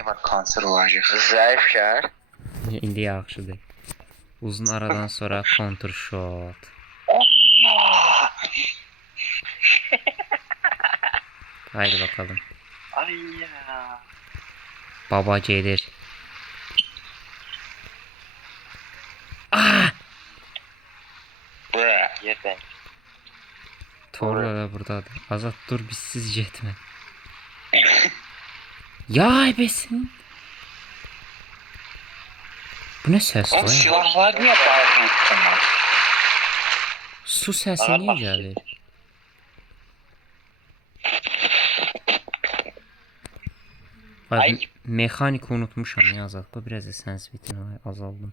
Ne var, kanser olacak. Zayıf şəhər. İndi yaxşıdır. Uzun aradan sonra counter shot. Haydi bakalım. Ay ya. Baba gelir. Ah! Bruh. Yerdən. Torla da buradadır. Azat dur bizsiz getmə. Ya besin. Bu ne ses Oğlum var? silahlar niye bağlı? Su sesi Bana niye bak. gelir? Ay, Ay. mekanik unutmuşam ya Azat. Bu biraz da sensitivitim azaldım.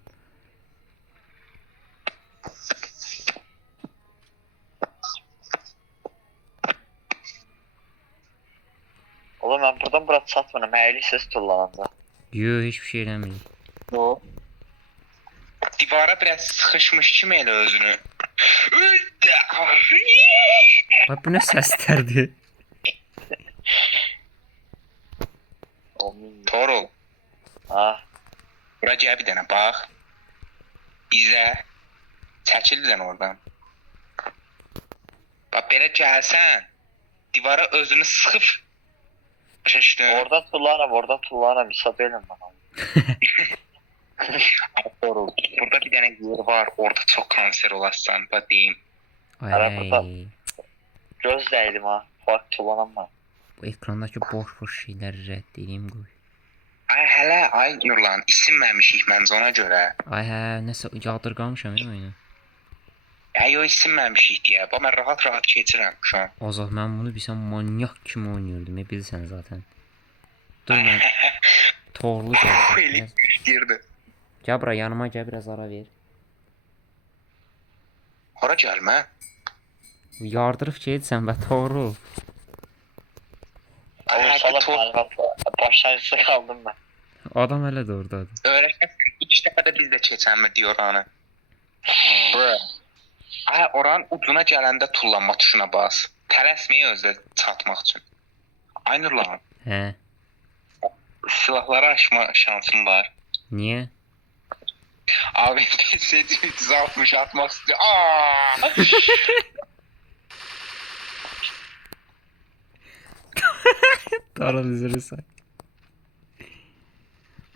Oğlum ben buradan bura çatmıram. Həyəli ses tullananda. Yo hiçbir şey eləmir. O. Divara biraz sıkışmış kimi elə özünü. Bak bu ne seslerdi? Torul. Ah. Bura gəl bir dənə bax. İzlə. Çəkil bir dənə oradan. Bax belə gəlsən, divara özünü sıxıb. Başa düşdün? Orada tullanam. Hesab eləm bana. Torul. Burada bir dənə yer var. Orada çox kanser olasan. Bax deyim. Ay. Göz dəydim ha. Fuck tullanam ben. Bu ekrandaki boş şeyləri rədd edeyim qoy. Ay hələ, ay Nurlan, isinməmişik məncə ona görə. Ay hə, nəsə yadırqamışam ya oyunu. Ay o isinməmişik deyə. Bax mən rahat keçirəm şu an. Azat mən bunu bilsəm manyak kimi oynuyordum. Bilirsən zaten. Dur mən torlu gəlsin. Elektrik girdi. Gəl bura yanıma gəl biraz ara ver. Hara gəlmə? Yardırıb getsən və torlu. Ay Oğlum həqiqi salam tor. məlumat. Başlayıcısı kaldım ben. Adam hələ də ordadır. Öyrəşəsən 2 dəfə də biz də keçənmi deyə oranı. Bruh. Ay oranın ucuna gələndə tullanma tuşuna bas. Tələsməyə özdə çatmaq üçün. Ay Nurlan, Hə. silahları açma şansın var. Niyə? Abi PS 360 atmaq istiyor. Aa! Taran üzülürsən.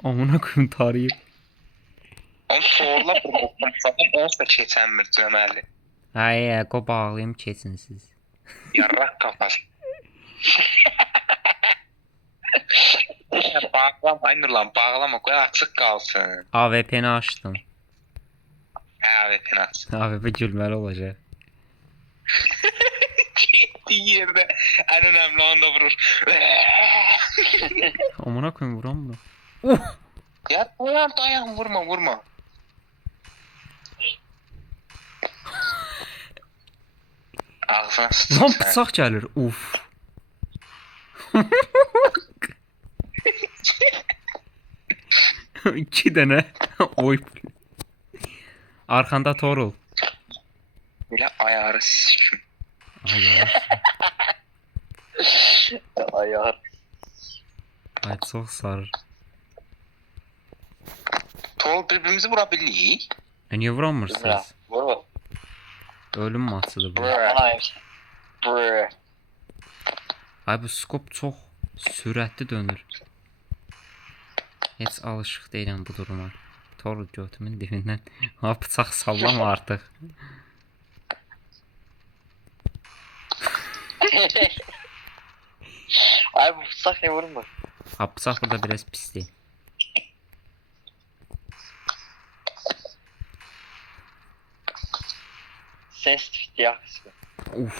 Amına koyayım tarayıb. Onu sorla buradan satam, onu da keçənmir cəməli. Ay, qoy bağlayım keçin siz. Yarrak kafası. Bağlama, ay Nurlan, bağlama, qoy açıq qalsın. AWP-ni açdım. Hə, VPN aç. AWP gülməli olacaq. Getdiyi yerdə ən önəmli anda vurur. Amına koyayım vuram bunu. Ya dayan, vurma. Ağzına Lan sıçır. bıçaq gəlir. Uf. İki dənə. Oy. Arkanda torul. Belə ayarı sikim. Ay ya. Ayar. Ay çox sarır. Tol birbirimizi vura bilirik. Niyə vuramırsınız? Vur. Ölüm maçıdır bu. Bana Brr. Ay bu skop çox sürətli dönür. Heç alışıq deyiləm bu duruma. Torul götümün dibindən. Ha bıçaq sallama artıq. Ay bu bıçak ne vurma. Ha bıçaq burada biraz pisdir. Sensitivity yaxşı. Uf.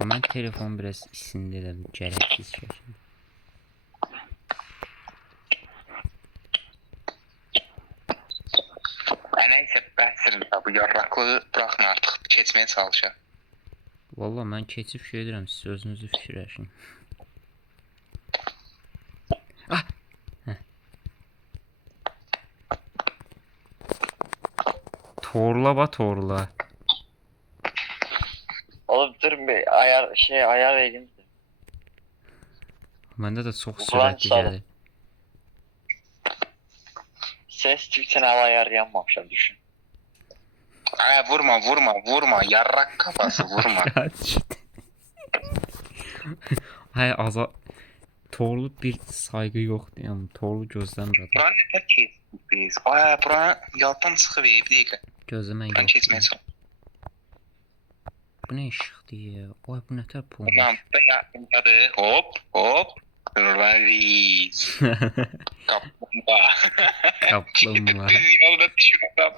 Mən telefon biraz isindi də gərəksiz şəkildə. Nəysə bəsirin də bu yarraqlığı buraxın artıq, keçməyə çalışaq. Valla mən keçib şey edirəm, siz özünüzü fikirləşin. Ah! Heh. Torla torla. Oğlum dur bir ayar vereyim. Məndə də çox Ulan sürətli sağ ol. gəlir. Ses tweetini hala ayarlayamamışam düşün. Ay vurma. Yarrak kafası vurma. Aşağı düşdü. Hay aza torlu bir saygı yoxdur. Yəni torlu gözləmir adam. Buranı nətər keçdik biz? Ay buranı yaddan çıxıb bir dəqiqə. Gözləmə Buranı yox. keçməyə çalış. Bu nə işıqdır ya? Oy bu nətər Ulan pulmuş. da yakındadır. Hop. Nurlan Reis. Kaplumbağa. Kaplumbağa. Düz yolda düşür adam.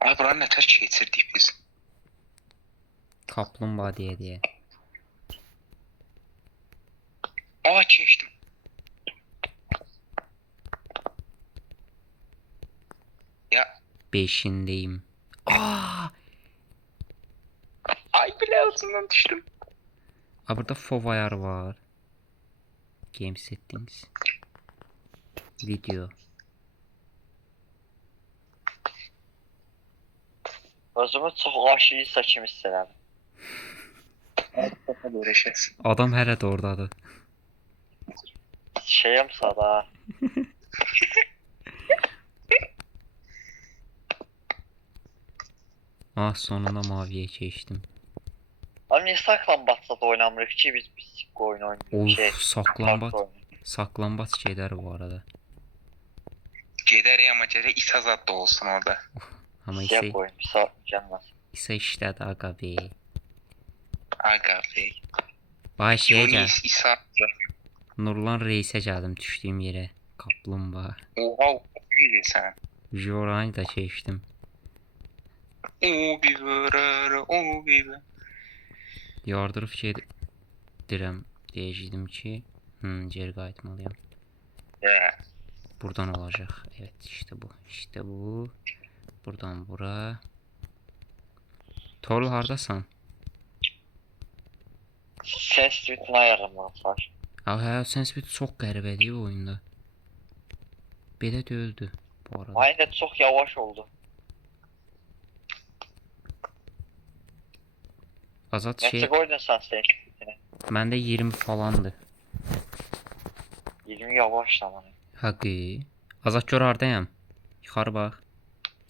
Ay buranı nətər keçirdik biz? Kaplumbağa deyə. Aa keçdim. Ya 5'indeyim. Aa! ay bile ağzından düştüm. Aa, burada FOV ayarı var. Game settings. Video. Özümü çox aşırı kimi hiss elədim. Görüşeceğiz. Adam hələ də ordadır. Şeyim sada. Ah sonunda maviyə keçdim. Ama niye saklambaçla da oynamırıq ki biz sikko oyun oynuyoruz. Of saklambaç şeylər bu arada. Gedər ama gedər İsazad da olsun orada. Amma Siyah oyun. Canmaz. isə işlədi aga be. Aga be. Bay şeyə gəl. Yunis İsazad. Nurlan Reisə gəldim düşdüyüm yerə. Kaplumbağa. Oha bilirsən. Joranı da keçdim. O biber. Yardırıb gedirəm deyəcəkdim ki, geri qayıtmalıyam. Buradan olacaq. Evet işte bu. Buradan bura. Torlu hardasan? Ses tweetini ayarlamaq var. Hə, sensitivity çox qəribədir bu oyunda. Belə deyildi bu arada. Aynen çok yavaş oldu. Azad Neçə şey, qoydun sen ses tweetini? məndə 20 falandır. 20 yavaş zamanı. Haqqı. Azad gör hardayam. Yuxarı bax.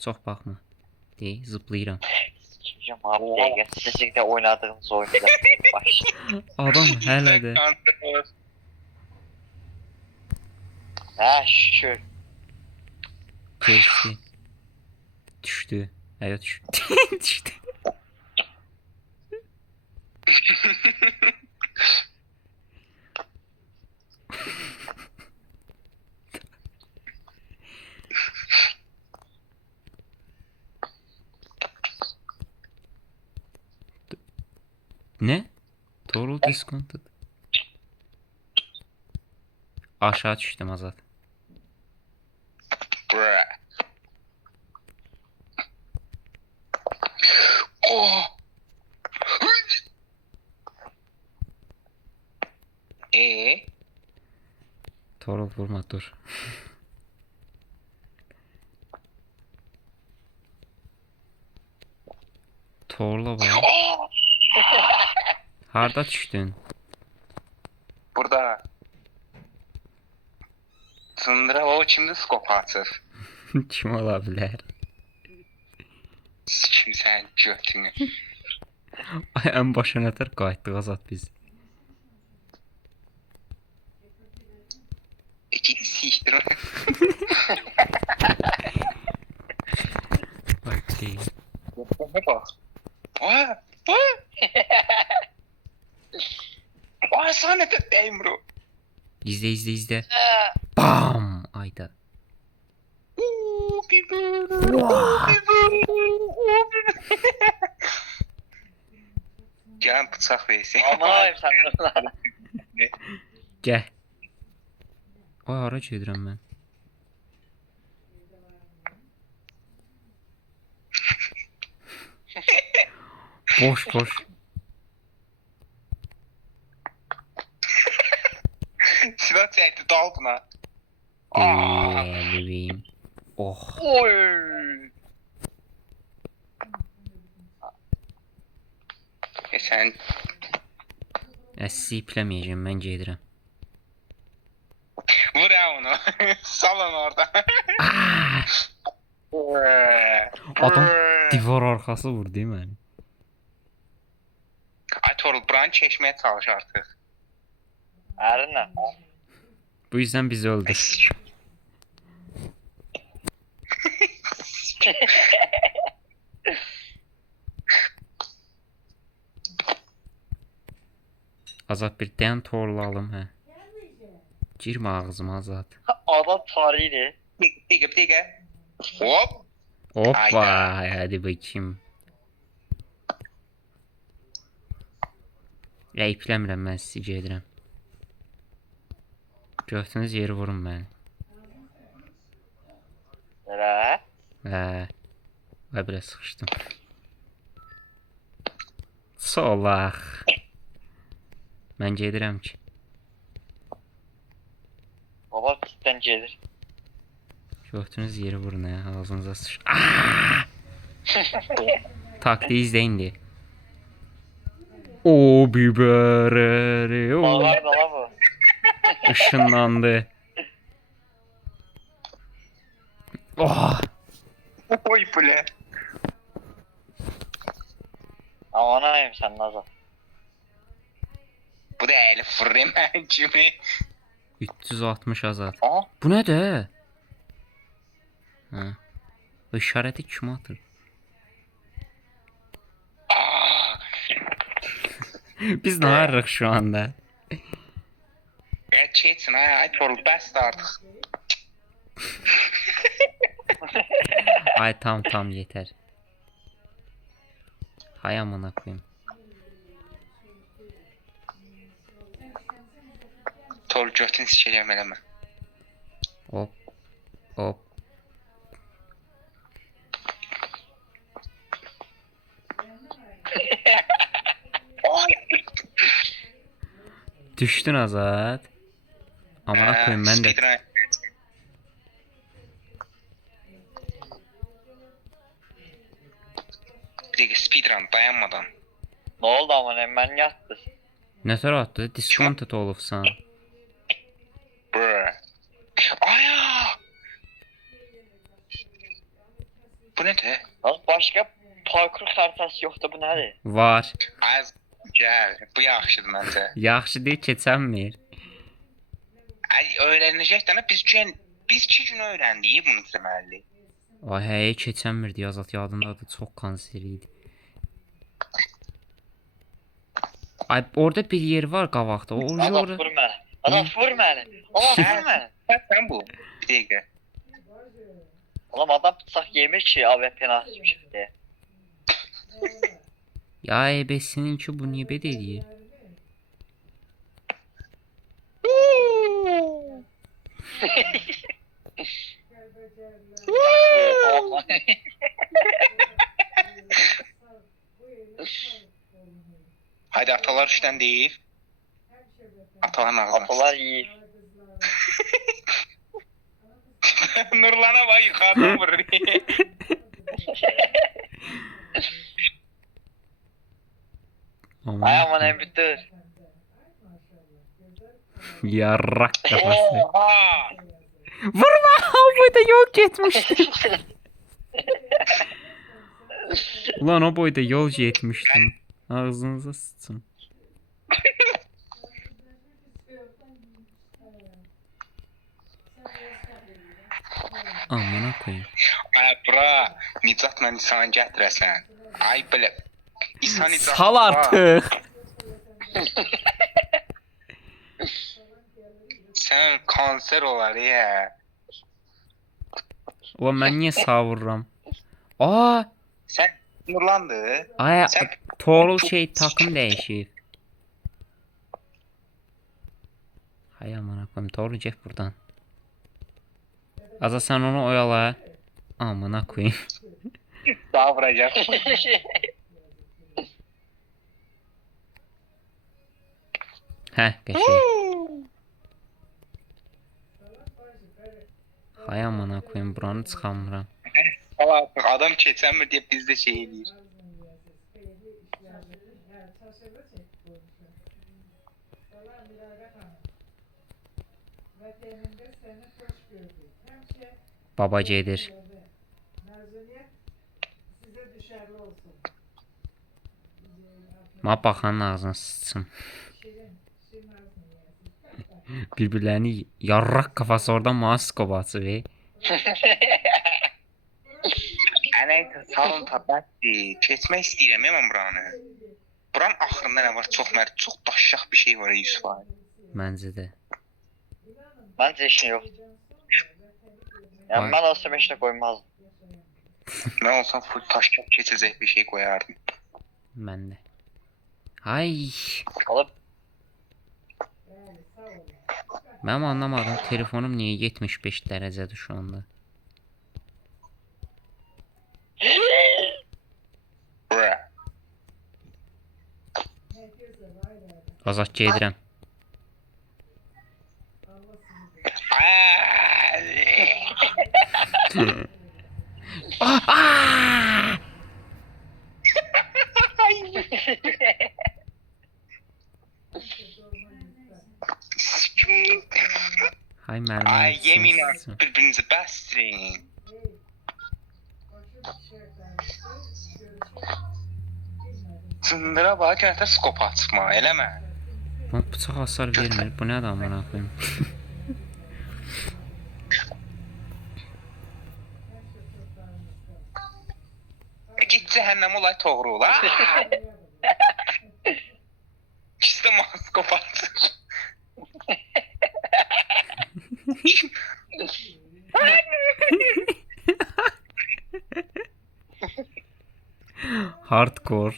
Çox baxma. Dey, zıplayıram. Sikeceğim abi dəqiqə. Sizin də oynadığınız oyunda baş. Adam hələ də. Hə şükür. Keçdi. Düşdü. Həyə düşdü. Düşdü. Ne? Total discounted. Aşağı düştüm Azat. Bruh. Oh. Total vurma dur. Torla bak. Oh. Harda düştün? Burada. Sındıra o kimdi skop atır? Kim olabilir? Kim sen götünü? Ay en başa nətər qayıtdıq Azat biz. İki siktir. Bak şey. Ne bak? Vay. Vay sana ne deyim bro. İzle. Bam! Ayda. Gel bıçak versin. Aman sen lan. Gəl. Ay hara gedirəm mən? Boş. Silah çekti dal buna. Bebeğim. Oh. Oy. Sen Sizi ipləməyəcəm, mən gedirəm. Salın orada. Aa! Adam divar arkası vurdu değil mi? Ay Torul buranı çeşmeye çalış artık. Ərinlə. Bu yüzden bizi öldür. Azat bir den torlalım hə. Girmə ağzıma Azat. Adam tarihli. Diga. Hop. Hoppa, Hayda. hadi bakayım. Əyipləmirəm mən sizi gedirəm. Gördünüz yeri vurun məni. Elə? Və biraz sıxışdım. Solaq. Mən gedirəm ki. Baba cidden gelir. Gördüğünüz yeri vurun ya, ağzınıza sıç. Taktiği izleyin diye. O biberleri o. Bağlar da la bu. Işınlandı. Oh. Oy bile. Amanayım sen Nazan. Bu da Elif fırrım kimi. 360 Azat. Aa. Bu ne de? Ha. O işareti kim atır? Aa. Biz ne ararıq şu anda? Ya çetsin ay Torul bəsdir artıq. Ay tam yeter. Hay amına koyayım. Torul götün sikəcəm eləmə. Hop. Hop. Düştün Azat. Amına koyayım ben de. Speedrun. Bir dakika speedrun dayanmadan. Ne oldu amanayım ben yattı. Ne tər atdı? Discounted olubsan. Bruh. Aya! Bu ne de? Nasıl başka parkur haritası yoktu bu nedir? Var. Az gel. Bu yaxşıdır məncə. Yaxşı deyil, keçənmir. Ay öyrənəcək də biz 2 gün öyrəndik bunu deməli. Ay həyə keçənmir deyə Azat yadındadır. Çox kanseri idi. Ay orada bir yer var qabaqda. O Adam ora. vur məni. Adam vur məni. Adam vur məni. Sən bu. Bir dəqiqə. Oğlum adam bıçaq yemir ki AWP'ni açmış diye. Ya ebesinin ki bu niye bed edir? Haydi atalar işdən deyil. Ataların ağzına. Atalar yiyir. Nurlana bak yukarıdan vurur. Ay aman bir dur. Yarrak kafası. Oha! Vurma! O boyda yol getmişdim. Ulan o boyda yol getmişdim. Ağzınıza sıçın. Amına koyayım. Ay bura, Nicatla İsa'nı gətirəsən. Ay belə. İsa Nicat. Sal artıq. Sən kanser olar ya. Ulan mən niyə sağ vururam? Aa! Sən nurlandı. Ay, Sən Torul şey takım dəyişib. Hay amına koyayım, Torul get buradan. Aza sen onu oyala. Amına koyayım. daha vuracaq. Heh, qəşəng. Hay amına koyayım, buranı çıxamıram. Artıq adam keçənmir deyə biz də şey eləyir. Babacıdır. Ma baxanın ağzına sıçsın. Birbirlerini yarrak kafası oradan masko basıyor. Neyse salon tabətti. Keçmək istəyirəm mən buranı. Buranın axırında nə var? Çox daşşaq bir şey var Yusuf abi. Məncə də. Bence işin yok. Yani ben olsam heç də koymazdım. Mən olsam full daşşaq keçəcək bir şey qoyardım. Mən də. Ay. Alıp Mənim anlamadım. Telefonum niyə 75 dərəcədir şu anda? Bruh. Azad gedirəm. Ah! Hay mənim. Ay yemin artık birbirinizi bəstirin. Sındıra bax, gənətə skop açma, eləmə. Bu bıçaq hasar vermir. Bu nədir amına koyayım? Git cəhənnəm olay toğru ol. İşte skop aç. Hardcore.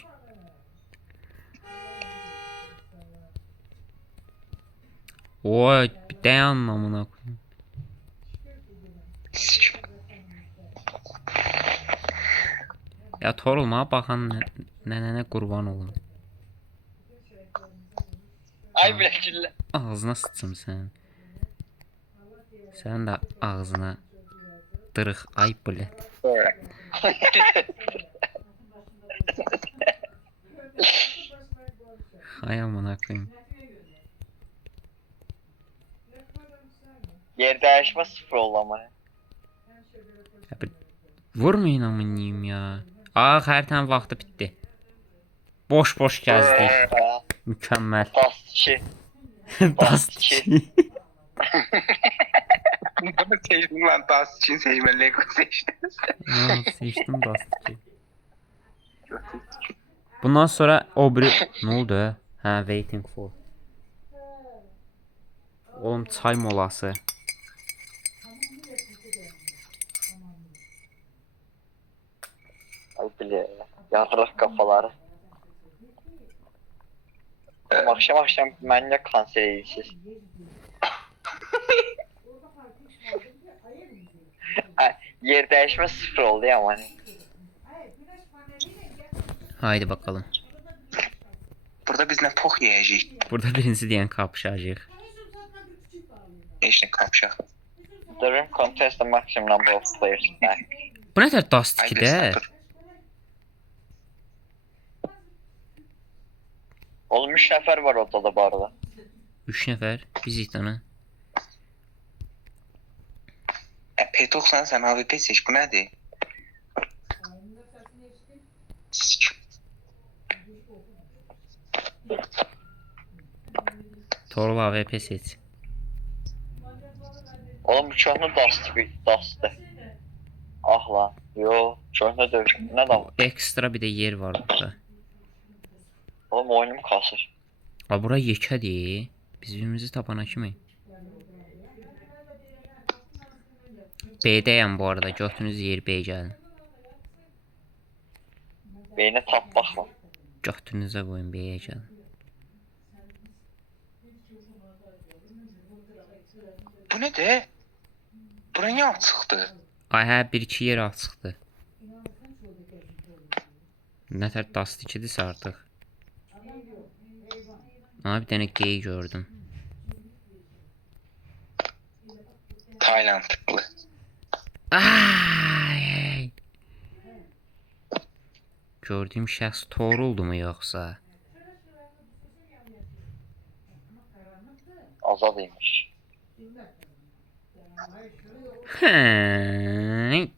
Oy, dayan amına koyayım. Ya torulma baxan nənənə qurban olum. ay bile kirli. Ağzına sıçım sən. Sən də ağzına dırıq ay bilet. Hay amına koyayım. Yer değişme sıfır oldu ama. Vurmayın amınıyım ya. Aa, xəritənin vaxtı bitdi. Boş gəzdik. Mükəmməl. Dastçı. Dastçı. Bunu seçdim lan, tas için seçme Lego seçtim. Seçdim Dastçı. Bundan sonra o biri... Ne oldu? Ha, waiting for. Oğlum çay molası. Ay bile. Yarrak kafaları. Akşam mənlə kanser edirsiniz. Yer değişme sıfır oldu ya ama. Haydi bakalım. Burada biz ne pox yiyəcəyik? Burada birinci deyən kapışacaq. Heç nə kapşaq. The room contains the maximum number of players back. Bu nə tər Dust Ay 2-də? dur. Oğlum 3 nefer var odada bu arada. 3 nəfər. Biz itana. P90 sən AWP seç, bu nədir? Torul AWP seç. Oğlum bu çoğunluğu Dust'ı. Ah lan. Yo. Çoğunluğu dövüş. Ne lan? Ekstra bir də yer var burada. Oğlum oyunum kasır. Ha, bura yekədir. Biz birimizi tapana kimi. B'dəyəm bu arada. Götünüz yer B'yə gəlin. Beyni tap bakma. Götünüzə qoyun B'yə gəlin. Bu nədir? Bura niyə açıqdır? Ay hə, 1-2 yer açıqdır. Nətər Dust 2-dirsə artıq. Aha, bir dənə gey gördüm. Taylandlı. Ay! Gördüyüm şəxs Toruldu mu yoxsa? Azadıymış. Hə.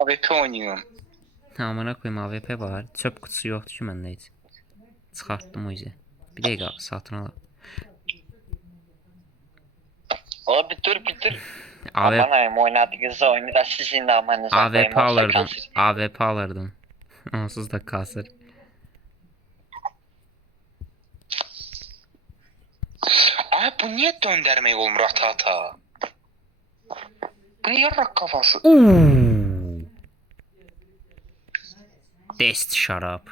AWP oynayıyorum. Amına koyayım AWP var. Çöp kutusu yoxdur ki məndə heç. Çıxartdım o yüzden. Bir dəqiqə abi satın al. Ola bitir. AWP Aman ayım oynadığınız oyunu da sizin amanınıza AWP koyayım, olsa alırdım. kalsın. AWP alırdım. Onsuz da kasır. Ay bu niye döndürmek olmur ata? Bu niye rak kafası? Dest şarap.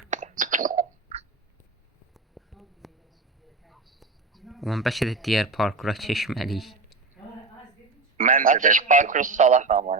Ulan bəlkə də digər parkura keçməliyik. Məncə Bence də şu parkuru salak aman.